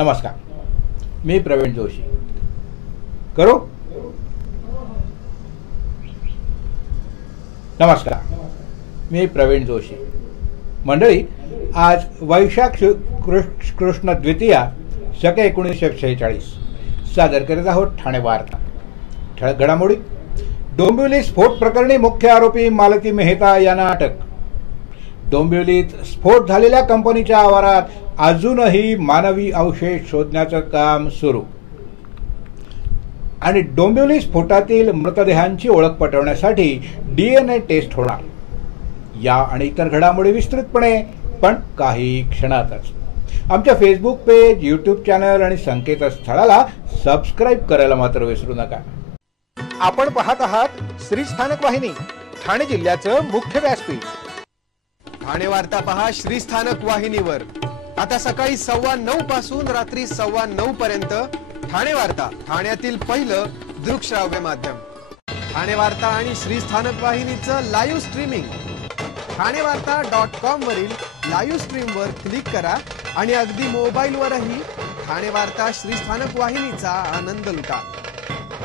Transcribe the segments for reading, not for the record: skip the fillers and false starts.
नमस्कार, मी प्रवीण जोशी. करो नमस्कार, मी प्रवीण जोशी. मंडळी, आज वैशाख कृष्ण द्वितीया शके 1946 सादर करीत आहोत ठाणे वार्ता. ठळक घडामोडी. डोंबिवली स्फोट प्रकरणी मुख्य आरोपी मालती मेहता यांना अटक. डोंबिवलीत स्फोट झालेल्या कंपनीच्या आवारात अजूनही मानवी अवशेष शोधण्याचं काम सुरू. आणि डोंबिवली स्फोटातील मृतदेहांची ओळख पटवण्यासाठी DNA टेस्ट होणार. या आणि इतर घडामोडी विस्तृतपणे, पण काही क्षणातच. आमच्या फेसबुक पेज, यूट्यूब चॅनल आणि संकेतस्थळाला सबस्क्राईब करायला मात्र विसरू नका. आपण पाहत आहात श्री स्थानक वाहिनी, ठाणे जिल्ह्याचं मुख्य व्यासपीठ. ठाणे वार्ता पहा श्री स्थानक वाहिनीवर. आता सकाळी 9:15 पासून रात्री 9:15 पर्यंत ठाणे वार्ता, ठाण्यातील पहिलं दृकश्राव्य माध्यम. ठाणे वार्ता आणि श्री स्थानक वाहिनीचं लाईव्ह स्ट्रीमिंग. ठाणेवार्ता.com वरील लाईव्ह स्ट्रीमवर क्लिक करा आणि अगदी मोबाईलवरही ठाणे वार्ता श्री स्थानक वाहिनीचा आनंद लुटा.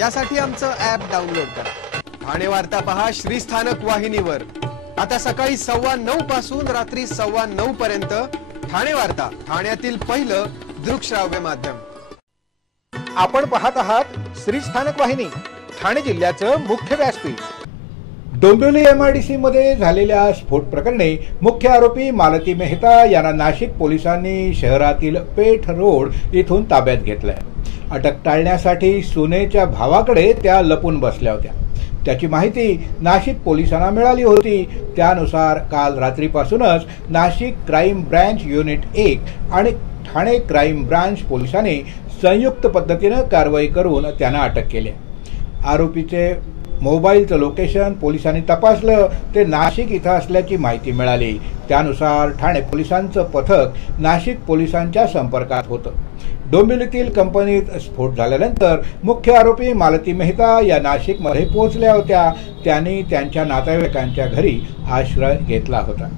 यासाठी आमचं ॲप डाउनलोड करा. ठाणे वार्ता पहा श्री स्थानक वाहिनीवर. आता सकाळी 9:15 पासून रात्री 9:15 पर्यंत ठाणे वार्ता, ठाण्यातील पहिलं दृकश्राव्य माध्यम. आपण पाहत आहात श्री स्थानक वाहिनी, ठाणे जिल्ह्याचं मुख्य व्यासपीठ. डोंबिवली MIDC मध्ये झालेल्या स्फोट प्रकरणी मुख्य आरोपी मालती मेहता यांना नाशिक पोलिसांनी शहरातील पेठ रोड येथून ताब्यात घेतलंय. अटक टाळण्यासाठी सुनेच्या भावाकडे त्या लपून बसल्या होत्या. त्याची माहिती नाशिक पोलिसांना मिळाली होती. त्यानुसार काल रात्रीपासूनच नाशिक क्राईम ब्रँच युनिट 1 आणि ठाणे क्राईम ब्रांच पोलिसांनी संयुक्त पद्धतीनं कारवाई करून त्यांना अटक केली. आरोपीचे मोबाईलचं लोकेशन पोलिसांनी तपासलं. ते नाशिक इथं असल्याची माहिती मिळाली. त्यानुसार ठाणे पोलिसांचं पथक नाशिक पोलिसांच्या संपर्कात होतं. डोंबिवलीतील कंपनीत स्फोट झाल्यानंतर मुख्य आरोपी मालती मेहता या नाशिकमध्ये पोहोचल्या होत्या. त्यांनी त्यांच्या नातेवाईकांच्या घरी आश्रय घेतला होता.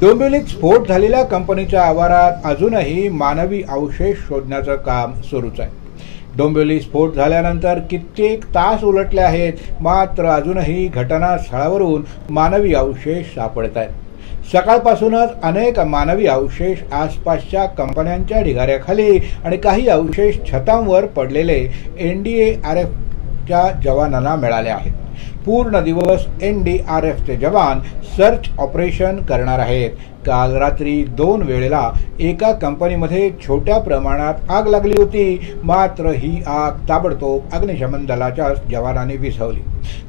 डोंबिवलीत स्फोट झालेल्या कंपनीच्या आवारात अजूनही मानवी अवशेष शोधण्याचं काम सुरूच आहे. डोंबिवली स्फोट झाल्यानंतर कित्येक तास उलटले आहेत, मात्र अजूनही घटनास्थळावरून मानवी अवशेष सापडत आहेत. सकाळपासूनच अनेक मानवी अवशेष आसपासच्या कंपन्यांच्या ढिगाऱ्याखाली आणि काही अवशेष छतांवर पडलेले NDRFच्या जवानांना मिळाले आहेत. पूर्ण दिवस NDRFचे जवान सर्च ऑपरेशन करणार आहेत. काल रात्री 2 वेळेला एका कंपनीमध्ये छोट्या प्रमाणात आग लागली होती, मात्र ही आग ताबडतोब अग्निशमन दलाच्या जवानांनी विझवली.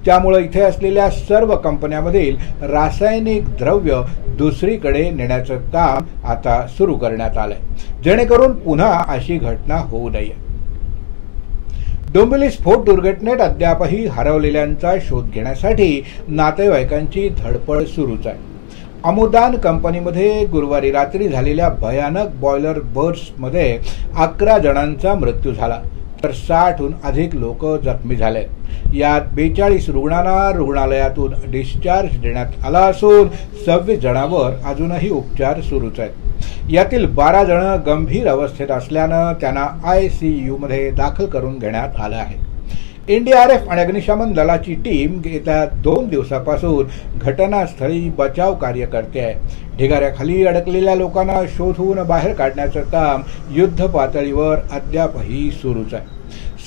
त्यामुळे इथे असलेल्या सर्व कंपन्यांमधील रासायनिक द्रव्य दुसरीकडे नेण्याचं काम आता सुरू करण्यात आलंय, जेणेकरून पुन्हा अशी घटना होऊ नये. डोंबिवली स्फोट दुर्घटनेत अद्यापही हरवलेल्यांचा शोध घेण्यासाठी नातेवाईकांची धडपड सुरूच आहे. अमुदान कंपनीमध्ये गुरुवारी रात्री झालेल्या भयानक बॉयलर बर्स्टमध्ये 11 जणांचा मृत्यू झाला, तर 60हून अधिक लोक जखमी झाले. यात 42 रुग्णांना रुग्णालयातून डिस्चार्ज देण्यात आला असून 26 जणांवर अजूनही उपचार सुरूच आहेत. यातील 12 जण गंभीर अवस्थेत असल्यानं त्यांना ICU मध्ये दाखल करून घेण्यात आलं आहे. NDRF आणि अग्निशमन दलाची टीम गेल्या 2 दिवसापासून घटनास्थळी बचाव कार्य करते आहे. ढिगाऱ्याखाली अडकलेल्या लोकांना शोधून बाहेर काढण्याचं काम युद्ध पातळीवर अद्यापही सुरूच आहे.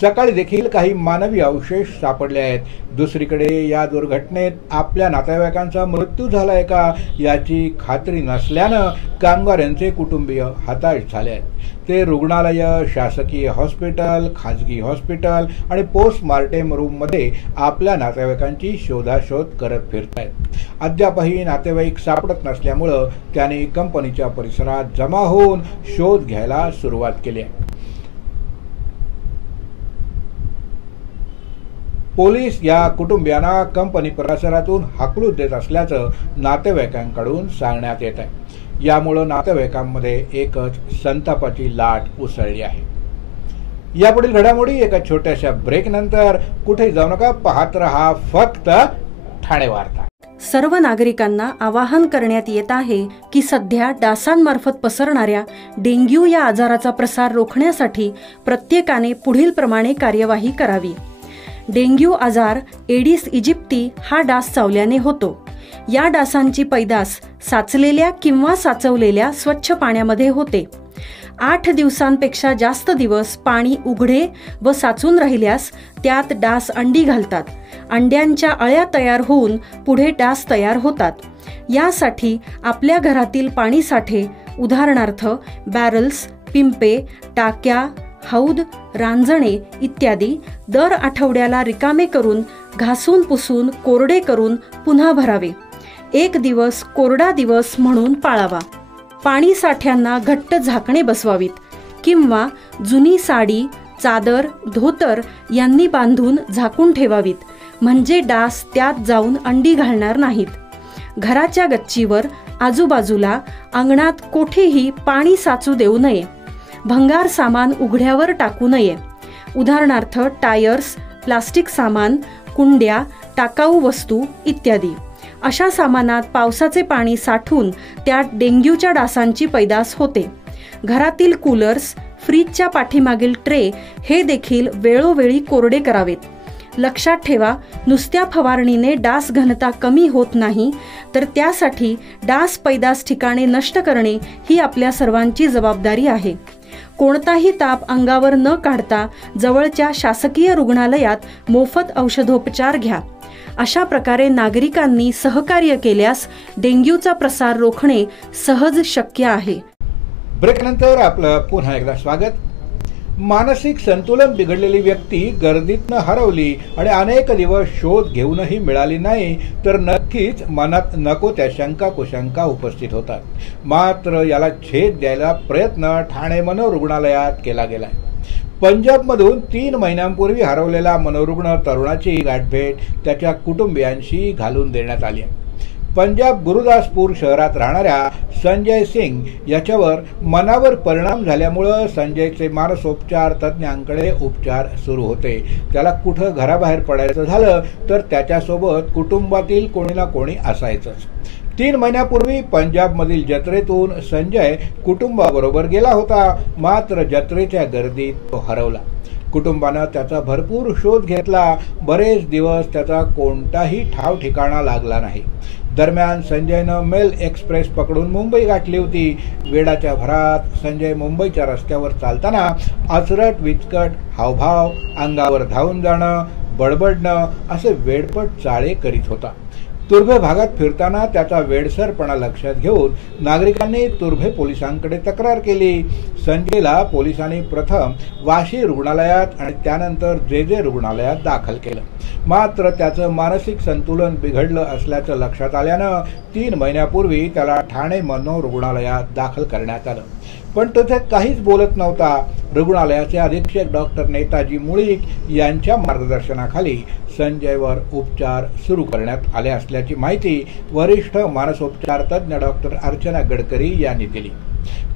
सकाळी देखील काही मानवी अवशेष सापडले आहेत. दुसरीकडे या दुर्घटनेत आपल्या नातेवाईकांचा मृत्यू झालाय का याची खात्री नसल्यानं कामगारांचे कुटुंबीय हताश झाले आहेत. ते रुग्णालय, शासकीय हॉस्पिटल, खाजगी हॉस्पिटल आणि पोस्टमार्टेम रूममध्ये आपल्या नातेवाईकांची शोधाशोध करत फिरत आहेत. अद्यापही नातेवाईक सापडत नसल्यामुळं त्यांनी कंपनीच्या परिसरात जमा होऊन शोध घ्यायला सुरुवात केली आहे. पोलीस या कुटुंबियांना कंपनी परिसरातून हाकलून देत असल्याचं नातेवाईकांकडून सांगण्यात येत आहे. यामुळे नातेवाईकांमध्ये एकच संतापाची लाट उसळली आहे. यापुढील घडामोडी एका छोट्याशा ब्रेक नंतर. कुठे जाऊ नका, पाहत रहा फक्त ठाणे वार्ता. सर्व नागरिकांना आवाहन करण्यात येत आहे की सध्या डासांमार्फत पसरणाऱ्या डेंग्यू या आजाराचा प्रसार रोखण्यासाठी प्रत्येकाने पुढील प्रमाणे कार्यवाही करावी। डेंग्यू आजार एडिस इजिप्ती हा डास चावल्याने होतो। या डासांची पैदास साचलेल्या किंवा साचवलेल्या स्वच्छ पाण्यामध्ये होते। 8 दिवसांपेक्षा जास्त दिवस पाणी उघडे व साचून राहिल्यास त्यात डास अंडी घालतात। अंड्यांच्या अळ्या तयार होऊन पुढे डास तयार होतात। यासाठी आपल्या घरातील पाणी साठे उदाहरणार्थ बॅरल्स, पिंपे, टाक्या, हौद, रांजणे इत्यादी दर आठवड्याला रिकामे करून घासून पुसून कोरडे करून पुन्हा भरावे। 1 दिवस कोरडा दिवस म्हणून पाळावा। पाणी साठ्यांना घट्ट झाकणे बसवावीत किंवा जुनी साडी, चादर, धोतर यांनी बांधून झाकून ठेवावीत, म्हणजे डास त्यात जाऊन अंडी घालणार नाहीत। घराच्या गच्चीवर, आजूबाजूला, अंगणात कोठेही पाणी साचू देऊ नये। भंगार सामान उघड्यावर टाकू नये, उदाहरणार्थ टायर्स, प्लास्टिक सामान, कुंड्या, टाकाऊ वस्तू इत्यादी। अशा सामानात पावसाचे पाणी साठून त्यात डेंग्यूच्या डासांची पैदास होते। घरातील कूलर्स, फ्रीजच्या पाठीमागील ट्रे हे देखील वेळोवेळी कोरडे करावेत। लक्षात ठेवा, नुसत्या फवारणीने डास घनता कमी होत नाही, तर त्यासाठी डास पैदास ठिकाणे नष्ट करणे ही आपल्या सर्वांची जबाबदारी आहे। कोणताही ताप अंगावर न काढता जवळच्या शासकीय रुग्णालयात मोफत औषधोपचार घ्या। अशा प्रकारे नागरिकांनी सहकार्य केल्यास डेंग्यूचा प्रसार रोखणे सहज शक्य आहे। ब्रेकनंतर आपलं पुन्हा एकदा स्वागत। मानसिक संतुलन बिघडलेली व्यक्ती गर्दीतनं हरवली आणि अनेक दिवस शोध घेऊनही मिळाली नाही तर नक्कीच मनात नको त्या शंका कुशंका उपस्थित होतात। मात्र याला छेद द्यायला प्रयत्न ठाणे मनोरुग्णालयात केला गेलाय। पंजाबमधून 3 महिन्यांपूर्वी हरवलेला मनोरुग्ण तरुणाची गाठभेट त्याच्या कुटुंबियांशी घालून देण्यात आली आहे। पंजाब गुरुदासपूर शहरात राहणाऱ्या संजय सिंग याच्यावर मनावर परिणाम झाल्यामुळे संजयचे मानसोपचार तज्ज्ञांकडे उपचार सुरू होते। त्याला कुठं घराबाहेर पडायचं झालं तर त्याच्यासोबत कुटुंबातील कोणी ना कोणी असायचंच। 3 महिन्यापूर्वी पंजाबमधील जत्रेतून संजय कुटुंबाबरोबर गेला होता, मात्र जत्रेच्या गर्दीत तो हरवला। कुटुंबानं त्याचा भरपूर शोध घेतला। बरेच दिवस त्याचा कोणताही ठाव ठिकाणा लागला नाही। दरम्यान संजयनं मेल एक्सप्रेस पकडून मुंबई गाठली होती। वेडाच्या भरात संजय मुंबईच्या रस्त्यावर चालताना आचरट विचकट हावभाव, अंगावर धावून जाणं, बडबडणं असे वेडपट चाळे करीत होता। तुर्भे भागात फिरताना त्याचा वेडसरपणा लक्षात घेऊन नागरिकांनी तुर्भे पोलिसांकडे तक्रार केली। संजयला पोलिसांनी प्रथम वाशी रुग्णालयात आणि त्यानंतर जे रुग्णालयात दाखल केलं। मात्र त्याचं मानसिक संतुलन बिघडलं असल्याचं लक्षात आल्यानं 3 महिन्यापूर्वी त्याला ठाणे मनोरुग्णालयात दाखल करण्यात आलं। पण तिथे काहीच बोलत नव्हता। रुग्णालयाचे अधीक्षक डॉक्टर नेताजी मुळीक यांच्या मार्गदर्शनाखाली संजयवर उपचार सुरू करण्यात आले असल्याची माहिती वरिष्ठ मानसोपचार तज्ज्ञ डॉक्टर अर्चना गडकरी यांनी दिली।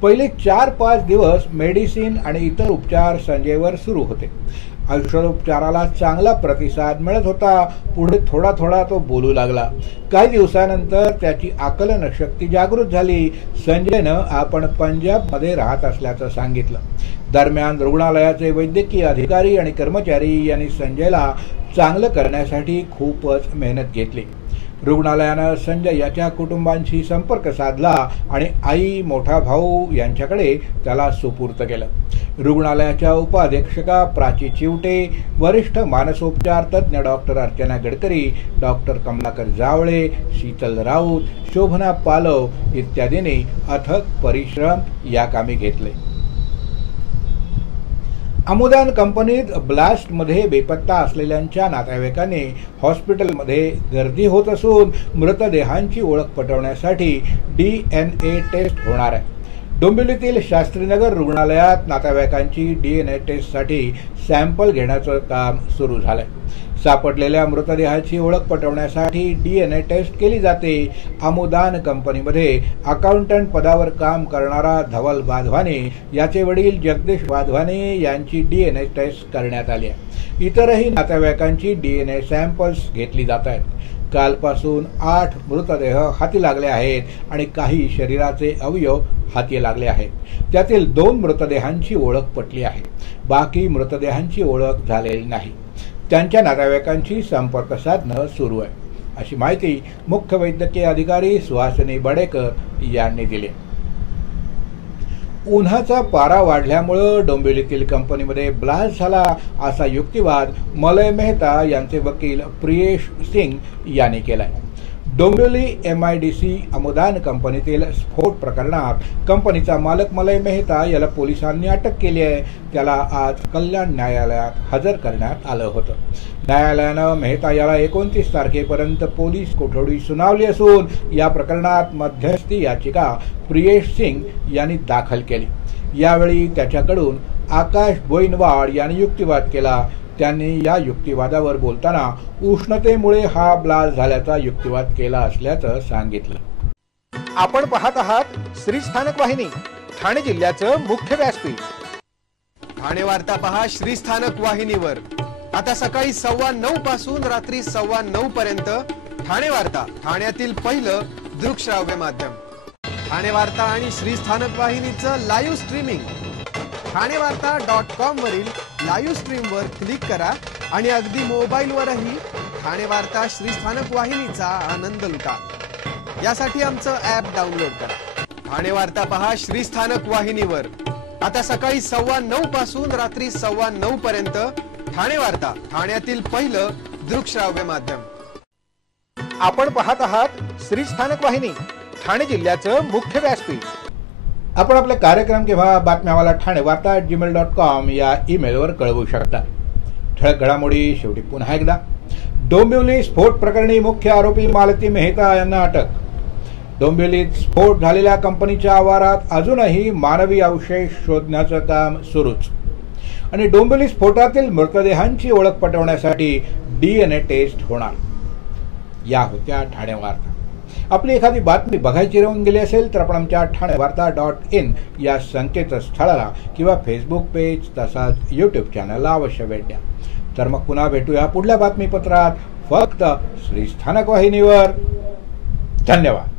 पहिले 4-5 दिवस मेडिसिन आणि इतर उपचार संजयवर सुरू होते। औषधोपचाराला चांगला प्रतिसाद मिळत होता। पुढे थोडा थोडा तो बोलू लागला। काही दिवसानंतर त्याची आकलन शक्ती जागृत झाली। संजयनं आपण पंजाबमध्ये राहत असल्याचं सांगितलं। दरम्यान रुग्णालयाचे वैद्यकीय अधिकारी आणि कर्मचारी यांनी संजयला चांगलं करण्यासाठी खूपच मेहनत घेतली। रुग्णालयानं संजय याच्या कुटुंबांशी संपर्क साधला आणि आई, मोठा भाऊ यांच्याकडे त्याला सुपूर्त केलं। रुग्णालयाच्या उपाधीक्षका प्राची चिवटे, वरिष्ठ मानसोपचार तज्ज्ञ डॉक्टर अर्चना गडकरी, डॉक्टर कमलाकर जावळे, शीतल राऊत, शोभना पालव इत्यादींनी अथक परिश्रम या कामी घेतले। अमुदान कंपनीत ब्लास्टमध्ये बेपत्ता असलेल्यांच्या नातेवाईकांनी हॉस्पिटलमध्ये गर्दी होत असून मृतदेहांची ओळख पटवण्यासाठी DNA टेस्ट होणार आहे। डोंबिवलीतील शास्त्रीनगर रुग्णालयात नातेवाईकांची DNA टेस्टसाठी सॅम्पल घेण्याचं काम सुरू झालंय। सापडलेल्या मृतदेहाची ओळख पटवण्यासाठी DNA टेस्ट केली जाते। अमुदान कंपनीमध्ये अकाउंटंट पदावर काम करणारा धवल वाधवाने याचे वडील जगदीश वाधवाने यांची DNA टेस्ट करण्यात आली आहे। इतरही नातेवाईकांची DNA सॅम्पल्स घेतली जात आहेत। कालपासून 8 मृतदेह हाती लागले आहेत आणि काही शरीराचे अवयव हाती लागले आहेत. त्यातील 2 मृतदेहांची ओळख पटली आहे. बाकी मृतदेहांची ओळख झालेली नाही. त्यांच्या नातेवाईकांशी संपर्क साधणं सुरू आहे, अशी माहिती मुख्य वैद्यकीय अधिकारी सुहासिनी बडेकर यांनी दिली. उन्हाचा पारा वाढल्यामुळे डोंबिवलीतील कंपनीमध्ये ब्लास्ट झाला, असा युक्तिवाद मलय मेहता यांचे वकील प्रियेश सिंग यांनी केलाय. डोंबिवली MIDC अमुदान कंपनीतील स्फोट प्रकरणात कंपनीचा मालक मलय मेहता याला पोलिसांनी अटक केली आहे. त्याला आज कल्याण न्यायालयात हजर करण्यात आलं होतं. न्यायालयानं मेहता याला 29 तारखेपर्यंत पोलीस कोठडी सुनावली असून या प्रकरणात मध्यस्थी याचिका प्रियेश सिंग यांनी दाखल केली. यावेळी त्याच्याकडून आकाश बोईनवाड यांनी युक्तिवाद केला. त्यांनी या युक्तिवादावर बोलताना उष्णतेमुळे हा ब्लास्ट झाल्याचा युक्तिवाद केला असल्याचं सांगितलं. आपण पाहत आहात श्री स्थानक वाहिनी, ठाणे जिल्ह्याचं मुख्य व्यासपीठ. ठाणे वार्ता पहा श्री स्थानक वाहिनीवर. आता सकाळी 9:15 पासून रात्री 9:15 पर्यंत ठाणे वार्ता, ठाण्यातील पहिलं दृकश्राव्य माध्यम. ठाणे वार्ता आणि श्री स्थानक वाहिनीचं लाईव्ह स्ट्रीमिंग ठाणेवार्ता.com वरील लाईव्ह स्ट्रीमवर क्लिक करा आणि अगदी मोबाईलवरही ठाणे वार्ता श्री स्थानक वाहिनीचा आनंद लुटा. यासाठी आमचं ॲप डाउनलोड करा. ठाणे वार्ता पहा श्री स्थानक वाहिनीवर. आता सकाळी 9:15 पासून रात्री 9:15 पर्यंत ठाणे वार्ता, ठाण्यातील पहिलं दृकश्राव्य माध्यम. आपण पाहत आहात श्री स्थानक वाहिनी, ठाणे जिल्ह्याचं मुख्य व्यासपीठ. आपण आपले कार्यक्रम किंवा बातम्या आम्हाला ठाणेवार्ता@gmail.com या ईमेलवर कळवू शकता. ठळक घडामोडी शेवटी पुन्हा एकदा. डोंबिवली स्फोट प्रकरणी मुख्य आरोपी मालती मेहता यांना अटक. डोंबिवलीत स्फोट झालेल्या कंपनीच्या आवारात अजूनही मानवी अवशेष शोधण्याचं काम सुरूच. आणि डोंबिवली स्फोटातील मृतदेहांची ओळख पटवण्यासाठी DNA टेस्ट होणार. या होत्या ठाणे वार्ता. आपली एखादी बातमी बघायची राहून गेली असेल तर आपण आमच्या ठाणेवार्ता.in या संकेतस्थळाला किंवा फेसबुक पेज तसाच YouTube चॅनलला अवश्य भेट द्या. तर मग पुन्हा भेटूया पुढल्या बातमीपत्रात, फक्त श्री स्थानक वाहिनीवर. धन्यवाद.